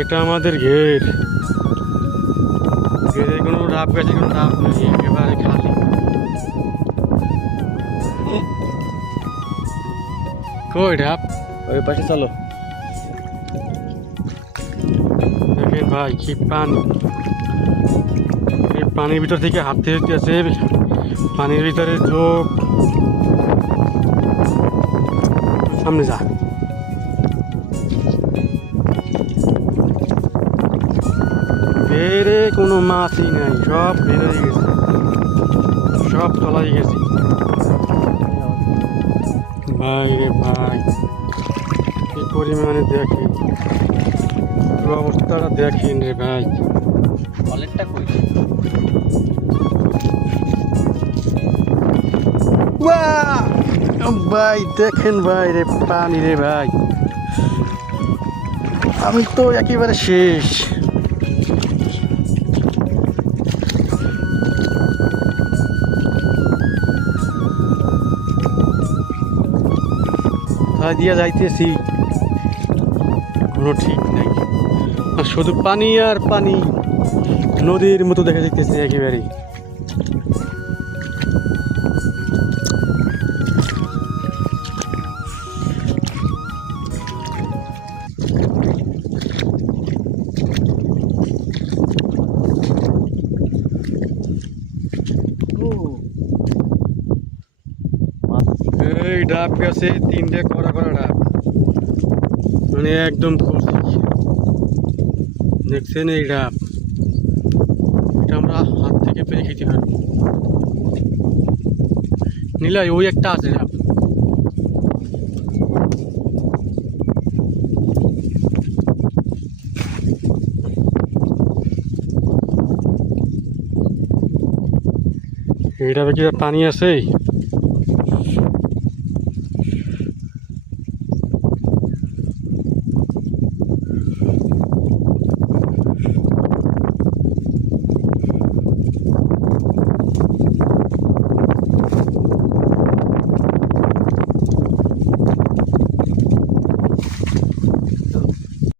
এটা আমাদের ঘের। ঘেরে কোনো ডাব গাছে কোনো ডাব নেই, একেবারে খালি। কই ডাব? ওই পাশে চলো। দেখেন ভাই কি পানি, এই পানির ভিতর থেকে হাঁটতে হইতেছে, পানির ভিতরে চোখ। সামনে যা। বেড়ে কোনো মাছই নাই, সব বেড়ে গেছে, সব তলাই গেছে। ভাই রে ভাই, কি পরিমাণে দেখেন, অবস্থাটা দেখেন রে ভাই। কলেরটা কই? ভাই দেখেন ভাই রে পানি রে ভাই, আমি তো একেবারে শেষ। কোথায় দিয়া যাইতেছি কোনো ঠিক নাই, আর শুধু পানি আর পানি, নদীর মতো দেখা যাইতেছে একেবারে। এই ডাব গাছে তিনটে কড়া কড়া ডাব, মানে একদম কচি। দেখছেন এই ডাব, এটা আমরা হাত থেকে পেরে খেতে পারবো। নিলাই ওই একটা আছে ডাব। এই ডাবে কি আর পানি আছে?